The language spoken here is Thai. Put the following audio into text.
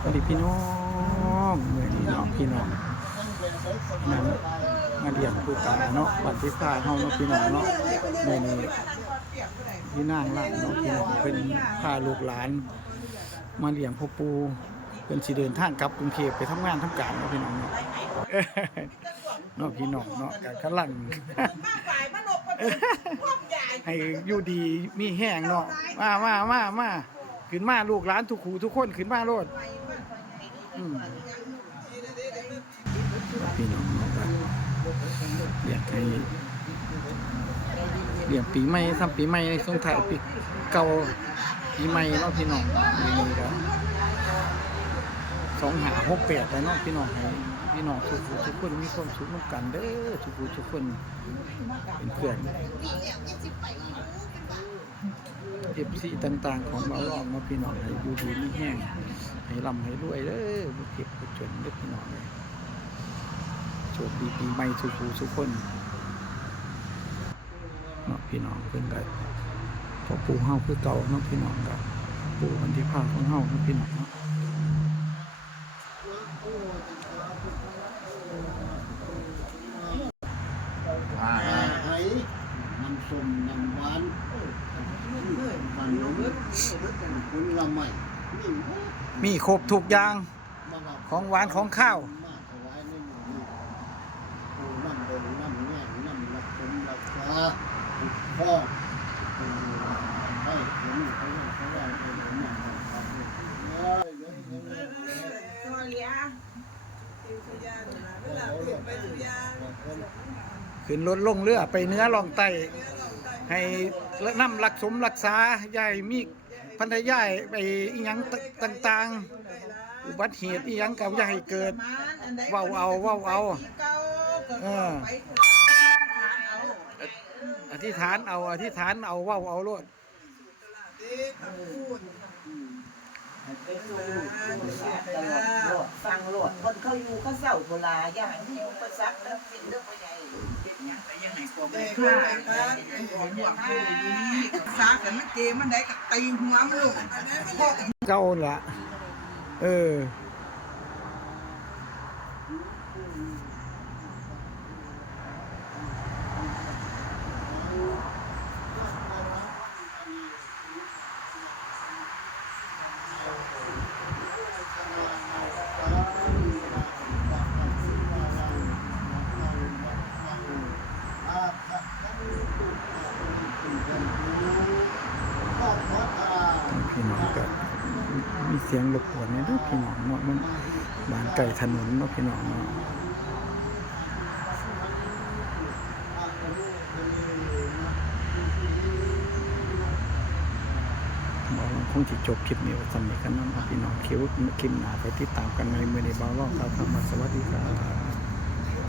สวัสดีพี่น้องเมื่อนี้เนาะพี่น้องนั้นมาเรียนผู้ตาเนาะวันที่ฟ้าเฮาเนาะพี่น้องเนาะเมื่อนี้พี่นางล่างเนาะพี่น้องเป็นพาลูกหลาน มาเลี้ยงพ่อปูเป็นสิเดินทางกลับกรุงเทพไปทำงานทำการเนาะพี่น้องเนาะเนาะพี่น้องเนาะการกำลังมาฝ่ายมนุษย์มันพวกใหญ่ให้อยู่ดีมีแห้งเนาะมามามามา ขึ้นมาลูกหลานทุกขู่ทุกคนขึ้นมาโลดอืมพี่น้องเนาะว่าอยากให้เลี้ยงปีใหม่ทำปีใหม่ในสงท้ายปีเก่าปีใหม่เนาะพี่น้องปีนี้ก็สองหาหกแปดแล้วเนาะพี่น้องให้พี่น้องทุกผู้ทุกคนมีความสุขร่วมกันเด้อทุกผู้ทุกคนเป็นเพื่อน เอฟซีต่างๆ ของเราลองมาพี่น้องให้ดูดีมีแห้งให้ลำให้รวยเด้อบ่เก็บบ่จนเด้อพี่น้องเลยโชคดีปีใหม่ทุกผู้ทุกคนเนาะพี่น้องเพิ่นก็พอปูเฮาคือเก่าเนาะพี่น้องก็ปู่วันที่พาของเฮาเนาะพี่น้องเนาะ อ่าไห้น้ำส้มน้ำหวาน มันนมคุณละไม่นี่มีครบทุกอย่างมาว่าของหวานของข้าวมาถวายในหมู่นี้ปูน้ำเดินน้ำแง่น้ำรักสมรักษาพ่อให้เห็นเขาเล่นเขาว่าเป็นหน้าของเขาเยอะเยอะเยอะตัวเลี้ยติวสุยานเวลาเปลี่ยนไปสุยานขึ้นรถลงเรือไปเหนื้อลองใต้ ให้นำรักสมรักษาใหญ่มีพันธยายไปอีหยังต่างๆ อุบัติเหตุอีหยังกับอย่าให้เกิดเว้าเอาเว้าเอาเออไปเอาอธิษฐานเอาอธิษฐานเอาเว้าเอาโลด สู้สู้ตลอดรอดฟังโหลดคนเขาอยู่เขาเศร้าโบราณอย่างที่อยู่ก็ซักแล้วสิ่งเรื่องใหญ่ได้ค่ะหัวหัวผู้อยู่นี่ซากันมันเกมันได้กับตีหัวมันลงอันนั้นมันเจ้าละเออ พี่น้องก็มีเสียงรบกวนเนี่ยเด้อพี่น้องเนาะมันบานไก่ถนนเนาะพี่น้องเนาะบอกว่าคงจะจบคลิปนี้ว้สำหรับกันนะพี่น้องคิวคลิปหน้าไปติดตามกันในมือในบาล่องครับสวัสดีครับ